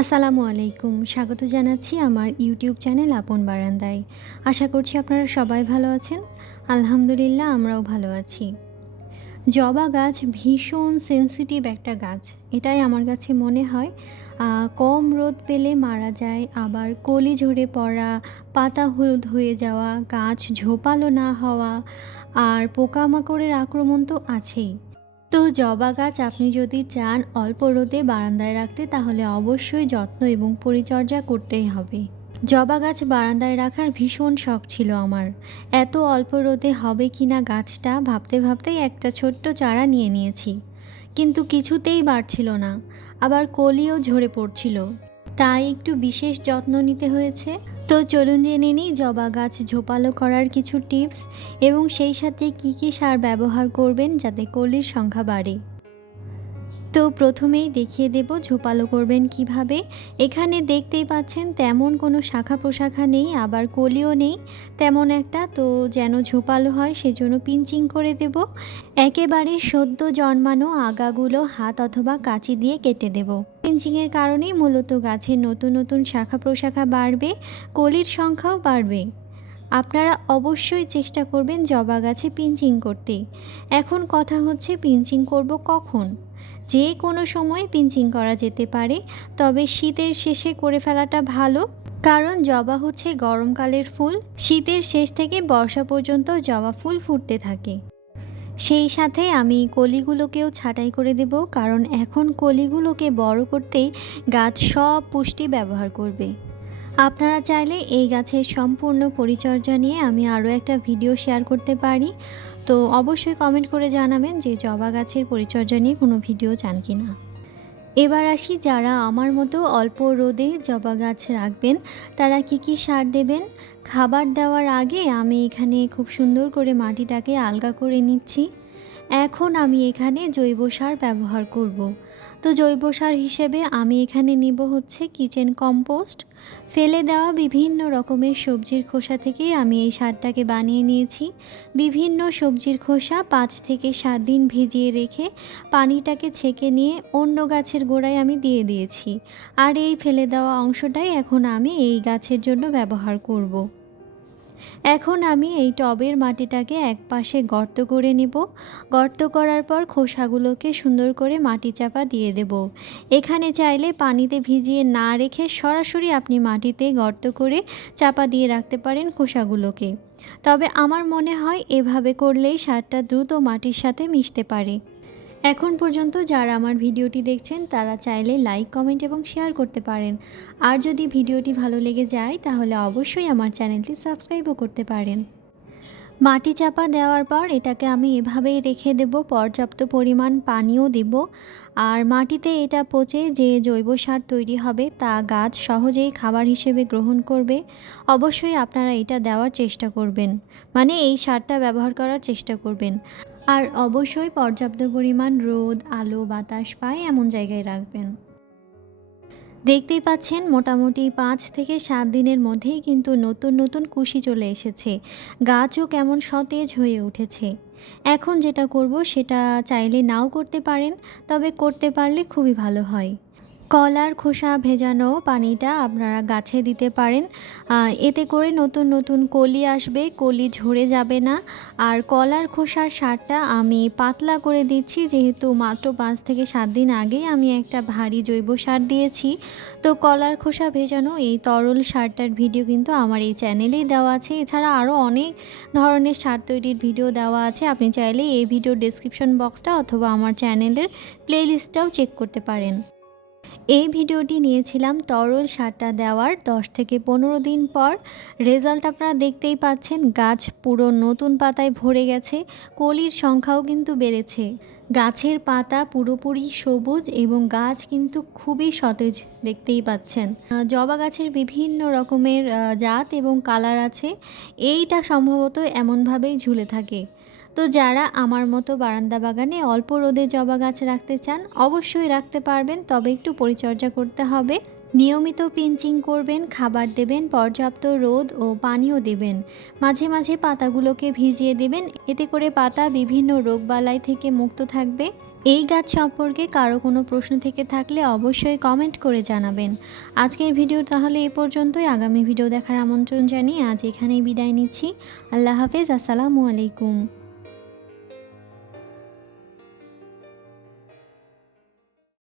আসসালামু আলাইকুম। স্বাগত জানাচ্ছি আমার ইউটিউব চ্যানেল আপন বারান্দায়। আশা করছি আপনারা সবাই ভালো আছেন। আলহামদুলিল্লাহ, আমরাও ভালো আছি। জবা গাছ ভীষণ সেন্সিটিভ একটা গাছ। এটাই আমার কাছে মনে হয় কম রোদ পেলে মারা যায়, আবার কলি ঝরে পড়া, পাতা হলুদ হয়ে যাওয়া, গাছ ঝোপালো না হওয়া, আর পোকামাকড়ের আক্রমণ তো আছেই। তো জবা গাছ আপনি যদি চান অল্প রোদে বারান্দায় রাখতে, তাহলে অবশ্যই যত্ন এবং পরিচর্যা করতেই হবে। জবা গাছ বারান্দায় রাখার ভীষণ শখ ছিল আমার। এত অল্প রোদে হবে কি না গাছটা, ভাবতে ভাবতেই একটা ছোট্ট চারা নিয়ে নিয়েছি। কিন্তু কিছুতেই বাড়ছিল না। আবার কলিও ঝরে পড়ছিল। তাই একটু বিশেষ যত্ন নিতে হয়েছে। তো চলুন জেনে নিই জবা গাছ ঝোপালো করার কিছু টিপস এবং সেই সাথে কি কি সার ব্যবহার করবেন যাতে কলির সংখ্যা বাড়ে। তো প্রথমেই দেখিয়ে দেব ঝোপালো করবেন কীভাবে। এখানে দেখতেই পাচ্ছেন তেমন কোনো শাখা প্রশাখা নেই, আবার কলিও নেই, তেমন একটা। তো যেন ঝোপালো হয় সেজন্য পিঞ্চিং করে দেব। একেবারে সদ্য জন্মানো আগাগুলো হাত অথবা কাঁচি দিয়ে কেটে দেব। পিঞ্চিংয়ের কারণেই মূলত গাছের নতুন নতুন শাখা প্রশাখা বাড়বে, কলির সংখ্যাও বাড়বে। আপনারা অবশ্যই চেষ্টা করবেন জবা গাছে পিঞ্চিং করতে। এখন কথা হচ্ছে পিঞ্চিং করব কখন? যে কোনো সময় পিঞ্চিং করা যেতে পারে, তবে শীতের শেষে করে ফেলাটা ভালো। কারণ জবা হচ্ছে গরমকালের ফুল, শীতের শেষ থেকে বর্ষা পর্যন্ত জবা ফুল ফুটতে থাকে। সেই সাথে আমি কলিগুলোকেও ছাঁটাই করে দেব, কারণ এখন কলিগুলোকে বড় করতেই গাছ সব পুষ্টি ব্যবহার করবে। আপনারা চাইলে এই গাছের সম্পূর্ণ পরিচর্যা নিয়ে আমি আরও একটা ভিডিও শেয়ার করতে পারি। তো অবশ্যই কমেন্ট করে জানাবেন যে জবা গাছের পরিচর্যা নিয়ে কোনো ভিডিও চান কি না। এবার আসি যারা আমার মতো অল্প রোদে জবা গাছ রাখবেন, তারা কি কি সার দেবেন? খাবার দেওয়ার আগে আমি এখানে খুব সুন্দর করে মাটিটাকে আলগা করে নিচ্ছি। এখন আমি এখানে জৈব সার ব্যবহার করব। তো জৈব সার হিসেবে আমি এখানে নিব হচ্ছে কিচেন কম্পোস্ট। ফেলে দেওয়া বিভিন্ন রকমের সবজির খোসা থেকে আমি এই সারটাকে বানিয়ে নিয়েছি। বিভিন্ন সবজির খোসা পাঁচ থেকে সাত দিন ভিজিয়ে রেখে পানিটাকে ছেঁকে নিয়ে অন্য গাছের গোড়ায় আমি দিয়ে দিয়েছি। আর এই ফেলে দেওয়া অংশটাই এখন আমি এই গাছের জন্য ব্যবহার করব। এখন আমি এই টবের মাটিটাকে এক পাশে গর্ত করে নেব। গর্ত করার পর খোসাগুলোকে সুন্দর করে মাটি চাপা দিয়ে দেব। এখানে চাইলে পানিতে ভিজিয়ে না রেখে সরাসরি আপনি মাটিতে গর্ত করে চাপা দিয়ে রাখতে পারেন খোসাগুলোকে। তবে আমার মনে হয় এভাবে করলেই সারটা দ্রুত মাটির সাথে মিশতে পারে। এখন পর্যন্ত যারা আমার ভিডিওটি দেখছেন, তারা চাইলে লাইক কমেন্ট এবং শেয়ার করতে পারেন। আর যদি ভিডিওটি ভালো লেগে যায়, তাহলে অবশ্যই আমার চ্যানেলটি সাবস্ক্রাইবও করতে পারেন। মাটি চাপা দেওয়ার পর এটাকে আমি এভাবেই রেখে দেব, পর্যাপ্ত পরিমাণ পানিও দেব। আর মাটিতে এটা পচে যে জৈব সার তৈরি হবে তা গাছ সহজেই খাবার হিসেবে গ্রহণ করবে। অবশ্যই আপনারা এটা দেওয়ার চেষ্টা করবেন। মানে এই সারটা ব্যবহার করার চেষ্টা করবেন। আর অবশ্যই পর্যাপ্ত পরিমাণ রোদ, আলো, বাতাস পায় এমন জায়গায় রাখবেন। দেখতেই পাচ্ছেন মোটামুটি পাঁচ থেকে সাত দিনের মধ্যেই কিন্তু নতুন নতুন কুশি চলে এসেছে। গাছও কেমন সতেজ হয়ে উঠেছে। এখন যেটা করব সেটা চাইলে নাও করতে পারেন, তবে করতে পারলে খুবই ভালো হয়। কলার খোসা ভেজানো পানিটা আপনারা গাছে দিতে পারেন। এতে করে নতুন নতুন কলি আসবে, কলি ঝরে যাবে না। আর কলার খোসার সারটা আমি পাতলা করে দিচ্ছি, যেহেতু মাত্র পাঁচ থেকে সাত দিন আগেই আমি একটা ভারী জৈব সার দিয়েছি। তো কলার খোসা ভেজানো এই তরল সারটার ভিডিও কিন্তু আমার এই চ্যানেলেই দেওয়া আছে। এছাড়া আরও অনেক ধরনের সার তৈরির ভিডিও দেওয়া আছে। আপনি চাইলে এই ভিডিও ডেসক্রিপশন বক্সটা অথবা আমার চ্যানেলের প্লেলিস্টটাও চেক করতে পারেন। এই ভিডিওটি নিয়েছিলাম তরল সারটা দেওয়ার দশ থেকে পনেরো দিন পর। রেজাল্ট আপনারা দেখতেই পাচ্ছেন, গাছ পুরো নতুন পাতায় ভরে গেছে, কলির সংখ্যাও কিন্তু বেড়েছে। গাছের পাতা পুরোপুরি সবুজ এবং গাছ কিন্তু খুবই সতেজ দেখতেই পাচ্ছেন। জবা গাছের বিভিন্ন রকমের জাত এবং কালার আছে। এইটা সম্ভবত এমনভাবেই ঝুলে থাকে। তো যারা আমার মতো বারান্দা বাগানে অল্প রোদে জবা গাছ রাখতে চান, অবশ্যই রাখতে পারবেন। তবে একটু পরিচর্যা করতে হবে। নিয়মিত পিঞ্চিং করবেন, খাবার দেবেন, পর্যাপ্ত রোদ ও পানিও দেবেন। মাঝে মাঝে পাতাগুলোকে ভিজিয়ে দেবেন। এতে করে পাতা বিভিন্ন রোগবালাই থেকে মুক্ত থাকবে। এই গাছ সম্পর্কে কারও কোনো প্রশ্ন থেকে থাকলে অবশ্যই কমেন্ট করে জানাবেন। আজকের ভিডিও তাহলে এ পর্যন্তই। আগামী ভিডিও দেখার আমন্ত্রণ জানিয়ে আজ এখানেই বিদায় নিচ্ছি। আল্লাহ হাফেজ। আসসালামু আলাইকুম।